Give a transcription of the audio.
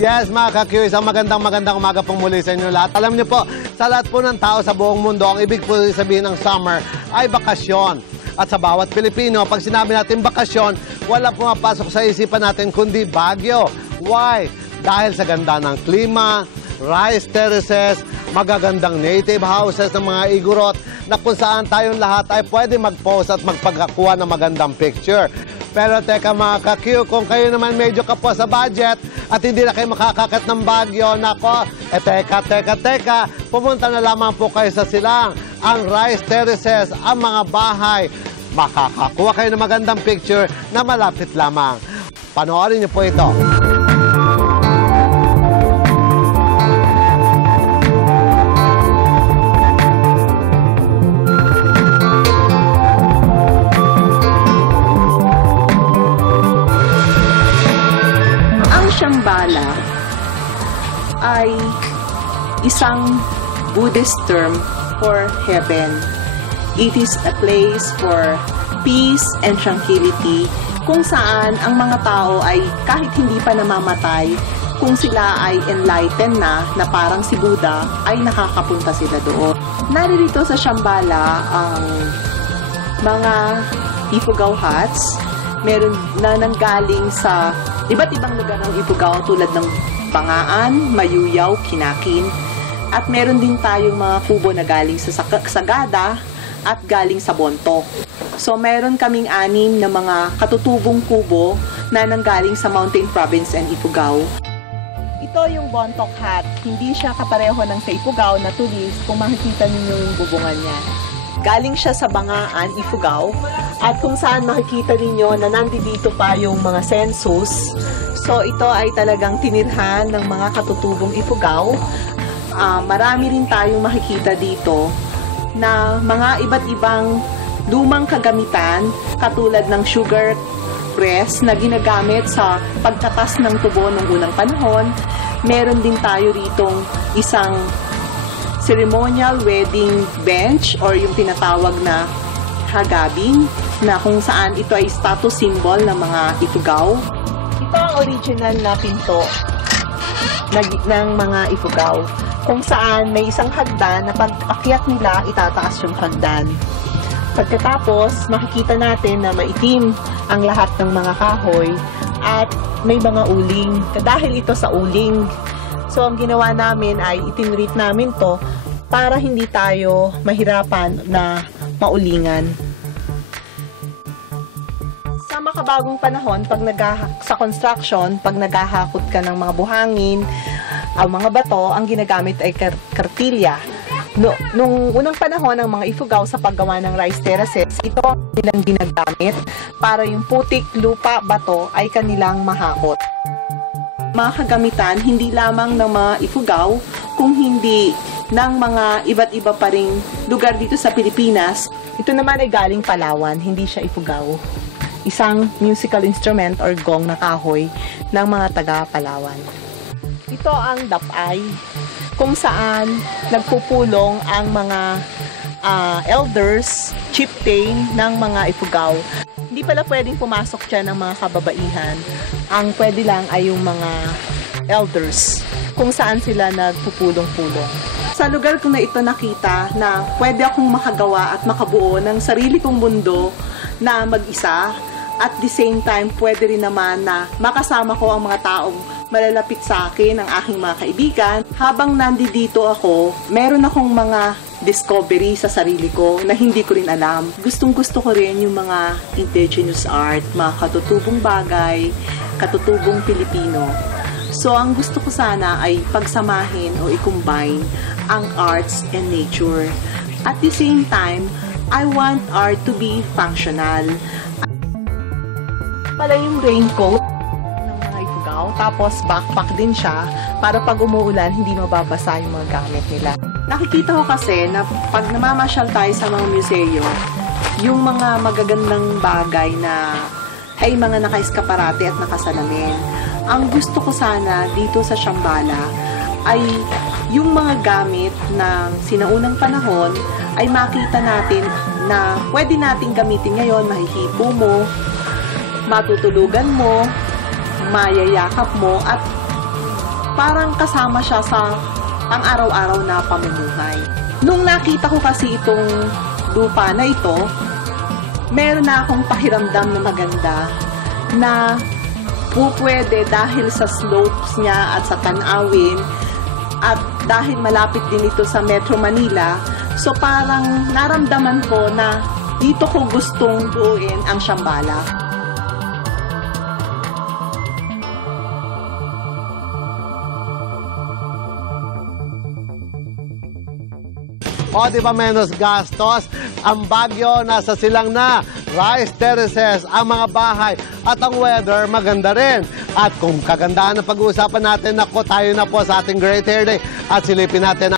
Yes, mga ka-Q, isang magandang umaga pong muli sa inyo lahat. Alam niyo po, sa lahat po ng tao sa buong mundo, ang ibig po sabihin ng summer ay bakasyon. At sa bawat Pilipino, pag sinabi natin bakasyon, wala pumapasok sa isipan natin kundi Baguio. Why? Dahil sa ganda ng klima, rice terraces, magagandang native houses ng mga igorot na kung saan tayong lahat ay pwede mag-post at magpagkakuha ng magandang picture. Pero teka mga ka-Q, kung kayo naman medyo kapos sa budget at hindi na kayo makakakat ng Baguio, nako, teka, pumunta na lamang po kayo sa Silang, ang rice terraces, ang mga bahay. Makakakuha kayo ng magandang picture na malapit lamang. Panoorin niyo po ito. Shambhala ay isang Buddhist term for heaven. It is a place for peace and tranquility kung saan ang mga tao ay kahit hindi pa namamatay, kung sila ay enlightened na parang si Buddha, ay nakakapunta sila doon. Naririto sa Shambhala ang mga Ifugao huts, meron na nanggaling sa iba't ibang lugar ng Ifugao tulad ng Bangaan, Mayuyaw, Kinakin. At meron din tayong mga kubo na galing sa Sagada at galing sa Bontoc. So meron kaming 6 na mga katutubong kubo na nanggaling sa Mountain Province and Ifugao. Ito yung Bontoc hut. Hindi siya kapareho ng sa Ifugao na tulis kung makikita ninyo yung bubungan niya. Galing siya sa Bangaan, Ifugao, at kung saan makikita ninyo na nandito pa yung mga census. So ito ay talagang tinirhan ng mga katutubong Ifugao. Marami rin tayong makikita dito na mga iba't ibang lumang kagamitan katulad ng sugar press na ginagamit sa pagkatas ng tubo ng unang panahon. Meron din tayo ritong isang ceremonial wedding bench or yung tinatawag na hagabing na kung saan ito ay status symbol ng mga Ifugao. Ito ang original na pinto ng mga Ifugao kung saan may isang hagdan na pag akyat nila itataas yung hagdan. Pagkatapos makikita natin na maitim ang lahat ng mga kahoy at may mga uling. Dahil ito sa uling, so ang ginawa namin ay itinreat namin to para hindi tayo mahirapan na maulingan. Sa makabagong panahon, sa construction, pag naghahakot ka ng mga buhangin, ang mga bato, ang ginagamit ay kartilya. Nung unang panahon ng mga Ifugao sa paggawa ng rice terraces, ito ang nilang ginagamit para yung putik, lupa, bato ay kanilang mahakot. Mga kagamitan, hindi lamang ng mga Ifugao, kung hindi ng mga iba't iba pa ring lugar dito sa Pilipinas. Ito naman ay galing Palawan, hindi siya Ifugao. Isang musical instrument or gong na kahoy ng mga taga Palawan. Ito ang dapay, kung saan nagpupulong ang mga elders, chieftain ng mga Ifugao. Hindi pala pwedeng pumasok dyan ng mga kababaihan. Ang pwede lang ay yung mga elders, kung saan sila nagpupulong-pulong. Sa lugar ko na ito nakita na pwede akong makagawa at makabuo ng sarili kong mundo na mag-isa. At the same time, pwede rin naman na makasama ko ang mga taong malalapit sa akin, ang aking mga kaibigan. Habang nandito ako, meron akong mga discovery sa sarili ko na hindi ko rin alam. Gustong-gusto ko rin yung mga indigenous art, mga katutubong bagay, katutubong Pilipino. So, ang gusto ko sana ay pagsamahin o i-combine ang arts and nature. At the same time, I want art to be functional. Pala yung raincoat ng mga Ifugao, tapos backpack din siya para pag umuulan, hindi mababasa yung mga gamit nila. Nakikita ko kasi na pag namamasyal tayo sa mga museo, yung mga magagandang bagay na ay mga naka-eskaparate at nakasalamin. Ang gusto ko sana dito sa Shambhala ay yung mga gamit ng sinaunang panahon ay makita natin na pwede nating gamitin ngayon, mahihipo mo, matutulugan mo, mayayakap mo, at parang kasama siya sa pang-araw-araw na pamumuhay. Nung nakita ko kasi itong lupa na ito, meron na akong pakiramdam na maganda na pwede dahil sa slopes niya at sa tanawin at dahil malapit din ito sa Metro Manila, so parang naramdaman ko na dito ko gustong buuin ang Shambhala. O, di ba menos gastos? Ang Baguio, nasa silang na. Rice terraces, ang mga bahay, at ang weather, maganda rin. At kung kagandahan ang pag-uusapan natin, naku, tayo na po sa ating Great Hair Day at silipin natin